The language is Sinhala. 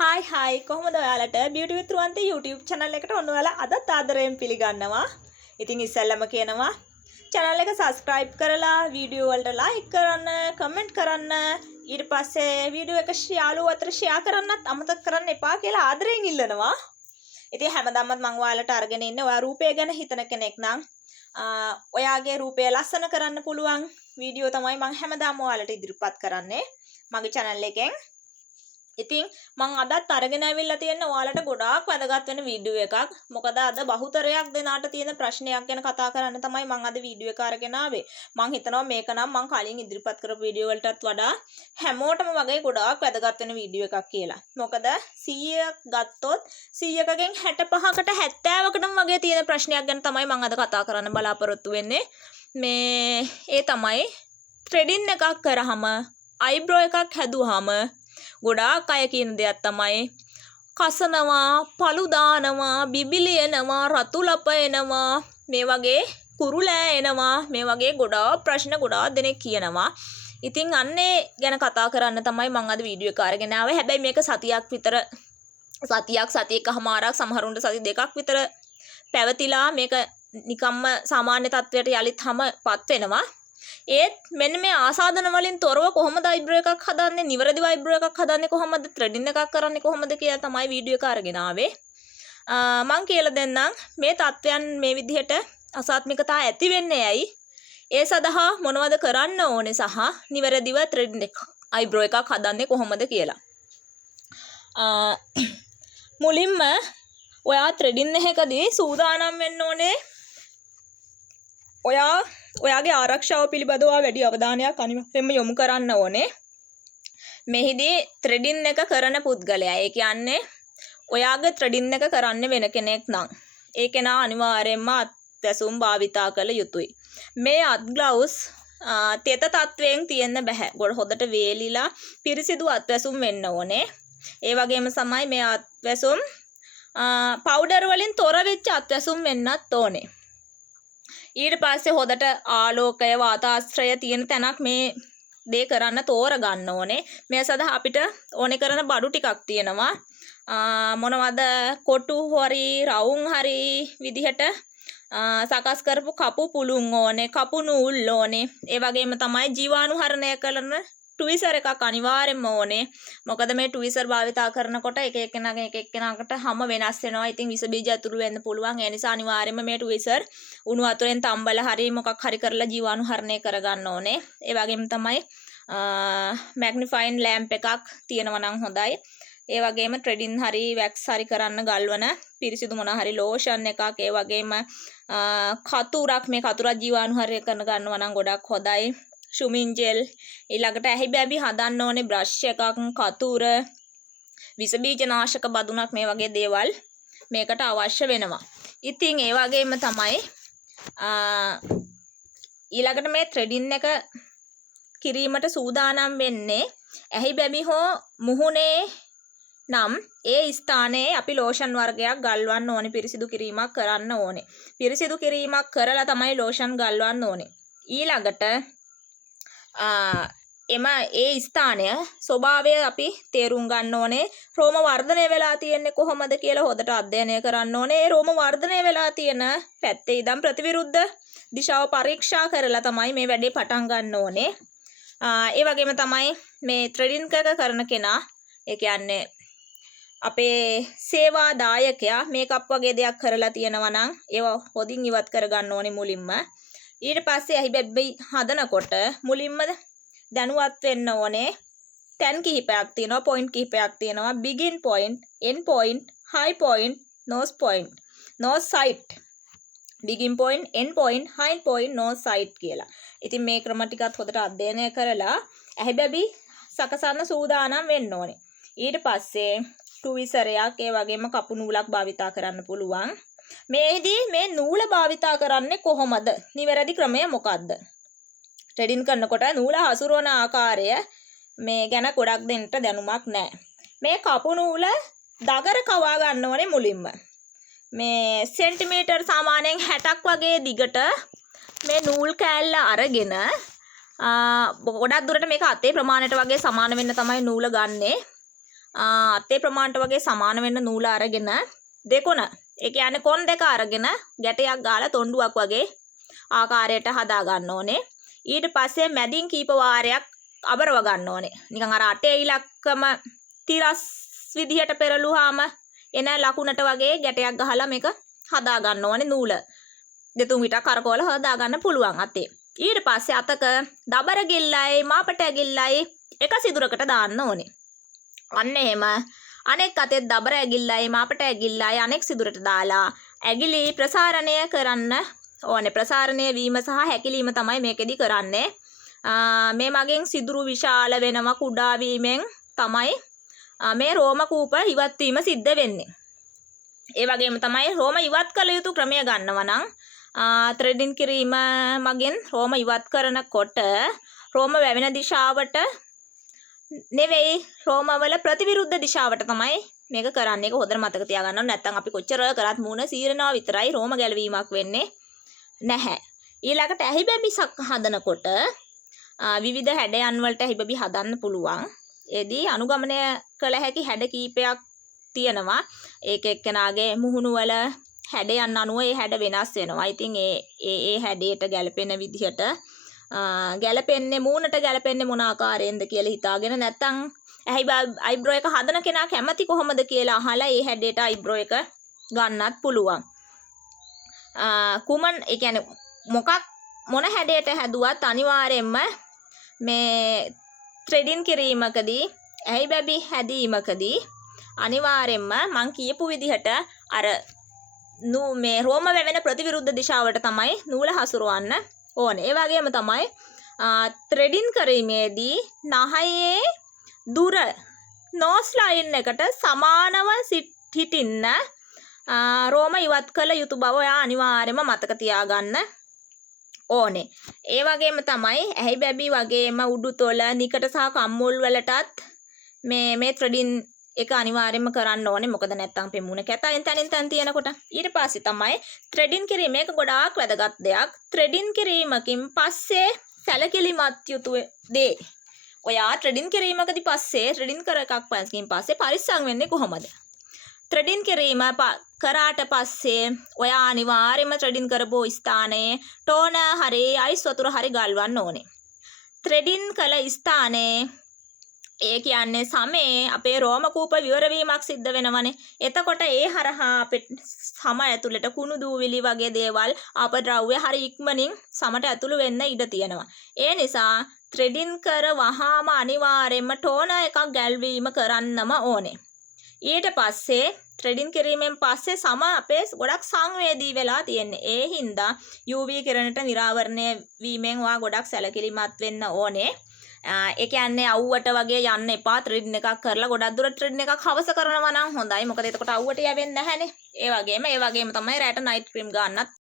හායි කොහොමද ඔයාලට beauty with රුවන්ති YouTube channel එකට ඔන්න ඔයාලා අදත් ආදරයෙන් පිළිගන්නවා. ඉතින් ඉස්සෙල්ලම කියනවා channel එක subscribe කරලා video වලට like කරන්න, comment කරන්න, ඊට පස්සේ video එක යාළුවෝ අතර share කරන්නත් අමතක කරන්න එපා කියලා ආදරයෙන් ඉල්ලනවා. ඉතින් හැමදාමත් මම ඔයාලට අරගෙන ඉන්නේ ඔයා රූපය ගැන හිතන කෙනෙක් නම් ඔයාගේ රූපය ලස්සන කරන්න පුළුවන් වීඩියෝ තමයි මම හැමදාම ඔයාලට ඉදිරිපත් කරන්නේ මගේ channel එකෙන්. ඉතින් මම අදත් අරගෙන ආවිල්ලා තියෙන ඔයාලට ගොඩාක් වැදගත් වෙන වීඩියෝ එකක්. මොකද අද බහුතරයක් දෙනාට තියෙන ප්‍රශ්නයක් ගැන කතා කරන්න තමයි මම අද වීඩියෝ එක අරගෙන ආවේ. මම හිතනවා මේක නම් මම කලින් ඉදිරිපත් කරපු වීඩියෝ වලටත් වඩා හැමෝටම වගේ ගොඩාක් වැදගත් වෙන වීඩියෝ එකක් කියලා. මොකද 100ක් ගත්තොත් 100කගෙන් 65කට 70කටම වගේ තියෙන ප්‍රශ්නයක් ගැන තමයි මම අද කතා කරන්න බලාපොරොත්තු වෙන්නේ. මේ ඒ තමයි threading එකක් කරාම eyebrow එකක් හැදුවාම ගොඩාක් අය කියන දෙයක් තමයි කසනවා, පළු දානවා, බිබිලි එනවා, රතු ලප එනවා, මේ වගේ කුරුලෑ එනවා, මේ වගේ ගොඩාක් ප්‍රශ්න ගොඩාක් දෙනෙක් කියනවා. ඉතින් අන්නේ ගැන කතා කරන්න තමයි මම අද වීඩියෝ එක අරගෙන ආවේ. හැබැයි මේක සතියකමාරක් සමහරුන්ට සති දෙකක් විතර පැවතිලා මේක නිකම්ම සාමාන්‍ය තත්වයට යලිත්මපත් වෙනවා. ඒත් මෙන්න මේ ආසාදන වලින් තොරව කොහොමද eyebrow එකක් හදන්නේ, නිවැරදිව eyebrow එකක් හදන්නේ කොහොමද, threading එකක් කරන්නේ කොහොමද කියලා තමයි වීඩියෝ එක අරගෙන ආවේ. මම කියලා දෙන්නම් මේ තත්වයන් මේ විදිහට අසාත්මිකතා ඇති වෙන්නේ ඇයි, ඒ සඳහා මොනවද කරන්න ඕනේ සහ නිවැරදිව threading එක eyebrow එකක් හදන්නේ කොහොමද කියලා. මුලින්ම ඔයා threading එකකදී සූදානම් වෙන්න ඕනේ ඔයාගේ ආරක්ෂාව පිළිබඳව වැඩි අවධානයක් අනිවාර්යයෙන්ම යොමු කරන්න ඕනේ. මෙහිදී threading එක කරන පුද්ගලයා, ඒ කියන්නේ ඔයාගේ threading එක කරන්න වෙන කෙනෙක් නම් ඒ කෙනා අනිවාර්යයෙන්ම අත්වැසුම් භාවිතා කළ යුතුයි. මේ අත් ග්ලව්ස් තෙත තත්වයෙන් තියෙන්න බෑ. හොඳට වේලිලා පිරිසිදු අත්වැසුම් වෙන්න ඕනේ. ඒ වගේම තමයි මේ අත්වැසුම් පවුඩර් වලින් තොර වෙච්ච අත්වැසුම් වෙන්නත් ඕනේ. ඊට පස්සේ හොඳට ආලෝකය වාතාශ්‍රය තියෙන තැනක් මේ දේ කරන්න තෝරගන්න ඕනේ. මේ සඳහා අපිට ඕනේ කරන බඩු ටිකක් තියෙනවා. මොනවද, කොටු හරි රවුම් හරි විදිහට සකස් කරපු කපු පුළුන් ඕනේ, කපු නූල් ඕනේ. ඒ වගේම තමයි ජීවාණුහරණය කරන ට්විසර් එකක් අනිවාර්යෙන්ම ඕනේ. මොකද මේ ට්විසර් භාවිතා කරනකොට එක එක්කෙනාකට හැම වෙනස් වෙනවා. ඉතින් විස බීජ අතුරු වෙන්න පුළුවන්. ඒ නිසා අනිවාර්යෙන්ම මේ ට්විසර් උණු වතුරෙන් තම්බලා හරි මොකක් හරි කරලා ජීවාණුහරණය කරගන්න ඕනේ. ඒ වගේම තමයි මැග්නිෆයින් ලැම්ප් එකක් තියෙනවා නම් හොඳයි. ඒ වගේම threading හරි wax හරි කරන්න ගල්වන පිරිසිදු මොන හරි lotion එකක්, ඒ වගේම කතුරක්, මේ කතුරක් ජීවාණුහරණය කරන ගන්නවා නම් ගොඩක් හොඳයි. ෂුමින් ජෙල්, ඊළඟට ඇහි බැබි හදන්න ඕනේ බ්‍රෂ් එකක්, කතුර, විස බීජනාශක බදුනක්, මේ වගේ දේවල් මේකට අවශ්‍ය වෙනවා. ඉතින් ඒ වගේම තමයි ඊළඟට මේ threading එක කිරීමට සූදානම් වෙන්නේ ඇහි බැබි හෝ මුහුණේ නම් ඒ ස්ථානයේ අපි ලෝෂන් වර්ගයක් ගල්වන්න ඕනේ. පිරිසිදු කිරීමක් කරන්න ඕනේ. පිරිසිදු කිරීමක් කරලා තමයි ලෝෂන් ගල්වන්න ඕනේ. ඊළඟට ඒ ස්ථානය ස්වභාවය අපි තේරුම් ගන්න ඕනේ. රෝම වර්ධනය වෙලා තියෙන්නේ කොහොමද කියලා හොඳට අධ්‍යයනය කරන්න ඕනේ. ඒ රෝම වර්ධනය වෙලා තියෙන පැත්තේ ඉඳන් ප්‍රතිවිරුද්ධ දිශාව පරීක්ෂා කරලා තමයි මේ වැඩේ පටන් ගන්න ඕනේ. ඒ වගේම තමයි මේ threading එක කරන කෙනා, ඒ කියන්නේ අපේ සේවා දායකයා මේකප් වගේ දෙයක් කරලා තියෙනවා නම් ඒව හොදින් ඉවත් කරගන්න ඕනේ මුලින්ම. ඊට පස්සේ ඇහි බැබ්බි හදනකොට මුලින්ම දැනුවත් වෙන්න ඕනේ. තැන් කිහිපයක් තියෙනවා, පොයින්ට් කිහිපයක් තියෙනවා. begin point, end point, high point, nose point, nose site. begin point, end point, high point, nose site කියලා. ඉතින් මේ ක්‍රම ටිකත් හොඳට අධ්‍යයනය කරලා ඇහි බැබි සකසන්න සූදානම් වෙන්න ඕනේ. ඊට පස්සේ ට්විසරයක්, ඒ වගේම කපු නූලක් භාවිතා කරන්න පුළුවන්. මේදී මේ නූල භාවිතා කරන්නේ කොහොමද? නිවැරදි ක්‍රමය මොකක්ද? threading කරනකොට නූල හසුරවන ආකාරය මේ ගැන ගොඩක් දෙන්නට දැනුමක් නැහැ. මේ කපු නූල දගර කවා ගන්න ඕනේ මුලින්ම. මේ සෙන්ටිමීටර් සාමාන්‍යයෙන් 60ක් වගේ දිගට මේ නූල් කෑල්ල අරගෙන ගොඩක් දුරට මේක අතේ ප්‍රමාණයට වගේ සමාන වෙන්න තමයි නූල ගන්නේ. අතේ ප්‍රමාණයට වගේ සමාන වෙන්න නූල අරගෙන දෙකොන ඒ කියන්නේ කොන් දෙක අරගෙන ගැටයක් ගාලා තොණ්ඩුවක් වගේ ආකාරයට හදා ගන්න ඕනේ. ඊට පස්සේ මැදින් කීප වාරයක් අබරව ගන්න ඕනේ. නිකන් අර අටේ ඉලක්කම තිරස් විදිහට පෙරළුවාම එන ලකුණට වගේ ගැටයක් ගහලා මේක හදා ගන්න ඕනේ නූල. දෙතුන් විට කරකවල හදා ගන්න පුළුවන් අතේ. ඊට පස්සේ අතක දබර ගෙල්ලයි මාපට ඇගිල්ලයි එක සිදුරකට දාන්න ඕනේ. අන්න එහෙම අනෙක් අතේ දබර ඇගිල්ලයි මාපට ඇගිල්ලයි අනෙක් සිදුරට දාලා ඇගිලි ප්‍රසාරණය කරන්න ඕනේ. ප්‍රසාරණය වීම සහ හැකිලීම තමයි මේකෙදි කරන්නේ. මේ මගෙන් සිදුරු විශාල වෙනවා කුඩා වීමෙන් තමයි මේ රෝම කූප ඉවත් වීම සිද්ධ වෙන්නේ. ඒ වගේම තමයි රෝම ඉවත් කළ යුතු ක්‍රමය ගන්නවා නම් ත්‍රෙඩින් කිරීම මගෙන් රෝම ඉවත් කරනකොට රෝම වැවෙන දිශාවට නෙවෙයි රෝම වල ප්‍රතිවිරුද්ධ දිශාවට තමයි මේක කරන්නේ. ඒක හොඳට මතක තියාගන්න ඕනේ. නැත්නම් අපි කොච්චර කරත් මූණ සීරනවා විතරයි රෝම ගැලවීමක් වෙන්නේ නැහැ. ඊළඟට ඇහි බැබිසක් හදනකොට විවිධ හැඩයන් වලට ඇහි බැබි හදන්න පුළුවන්. එදී අනුගමනය කළ හැකි හැඩ කීපයක් තියෙනවා. ඒක එක්කෙනාගේ මුහුණු වල හැඩයන් අනුව ඒ හැඩ වෙනස් වෙනවා. ඉතින් ඒ හැඩයට ගැලපෙන විදිහට ගැලපෙන්නේ මූණට ගැලපෙන්නේ මොන ආකාරයෙන්ද කියලා හිතාගෙන නැත්තම් අයිබ්‍රෝ එක හදන කෙනා කැමති කොහොමද කියලා අහලා ඒ හැඩයට අයිබ්‍රෝ එක ගන්නත් පුළුවන්. කුමන් ඒ කියන්නේ මොන හැඩයට හැදුවත් අනිවාර්යයෙන්ම මේ ත්‍රෙඩින් කිරීමකදී ඇහි බැබි හැදීමකදී අනිවාර්යයෙන්ම මං කියපු විදිහට අර මේ රෝම වැවෙන ප්‍රතිවිරුද්ධ දිශාවට තමයි නූල හසුරවන්න ඕනේ. ඒ වගේම තමයි ත්‍රෙඩින් කිරීමේදී නහයේ දුර නෝස් ලයින් එකට සමානව හිටින්න රෝම ඉවත් කළ යුතු බව ඔයා අනිවාර්යයෙන්ම මතක තියාගන්න ඕනේ. ඒ වගේම තමයි ඇහි බැබි වගේම උඩුතොල නිකට සහ කම්මුල් වලටත් මේ ත්‍රෙඩින් එක අනිවාර්යයෙන්ම කරන්න ඕනේ. මොකද නැත්තම් පෙමුණ කැතෙන් තනින් තියෙනකොට. ඊට පස්සේ තමයි ත්‍රෙඩින් කිරීම. මේක ගොඩාක් වැදගත් දෙයක්. ත්‍රෙඩින් කිරීමකින් පස්සේ සැලකිලිමත් යුතු දේ. ඔයා ත්‍රෙඩින් කිරීමකදී පස්සේ ත්‍රෙඩින් කර එකක් පස්සේ පරිස්සම් වෙන්නේ කොහොමද? ත්‍රෙඩින් කිරීම කරාට පස්සේ ඔයා අනිවාර්යයෙන්ම ත්‍රෙඩින් කරපු ස්ථානයේ ටෝන හරි අයිස් වතුර හරි ගල්වන්න ඕනේ. ත්‍රෙඩින් කළ ස්ථානයේ ඒ කියන්නේ සමේ අපේ රෝම කූප විවර වීමක් සිද්ධ වෙනවනේ. එතකොට ඒ හරහා අපේ සම ඇතුළට කුණු දූවිලි වගේ දේවල් අපද්‍රව්‍ය හරි ඉක්මනින් සමට ඇතුළු වෙන්න ඉඩ තියෙනවා. ඒ නිසා ත්‍රෙඩින් කර වහාම අනිවාර්යයෙන්ම ටෝන එකක් ගැල්වීම කරන්නම ඕනේ. ඊට පස්සේ ත්‍රෙඩින් කිරීමෙන් පස්සේ සම අපේ ගොඩක් සංවේදී වෙලා තියෙන්නේ. ඒ හින්දා UV කිරණට නිරාවරණය වීමෙන් වා ගොඩක් සැලකිලිමත් වෙන්න ඕනේ. ඒ කියන්නේ අවුවට වගේ යන්න එපා. ත්‍රෙඩින් එකක් කරලා ගොඩක් දුර ත්‍රෙඩින් එකක් හවස කරනවා නම් හොඳයි. මොකද එතකොට අවුවට යවෙන්නේ නැහැනේ. ඒ වගේම තමයි රැට නයිට් ක්‍රීම් ගන්නත්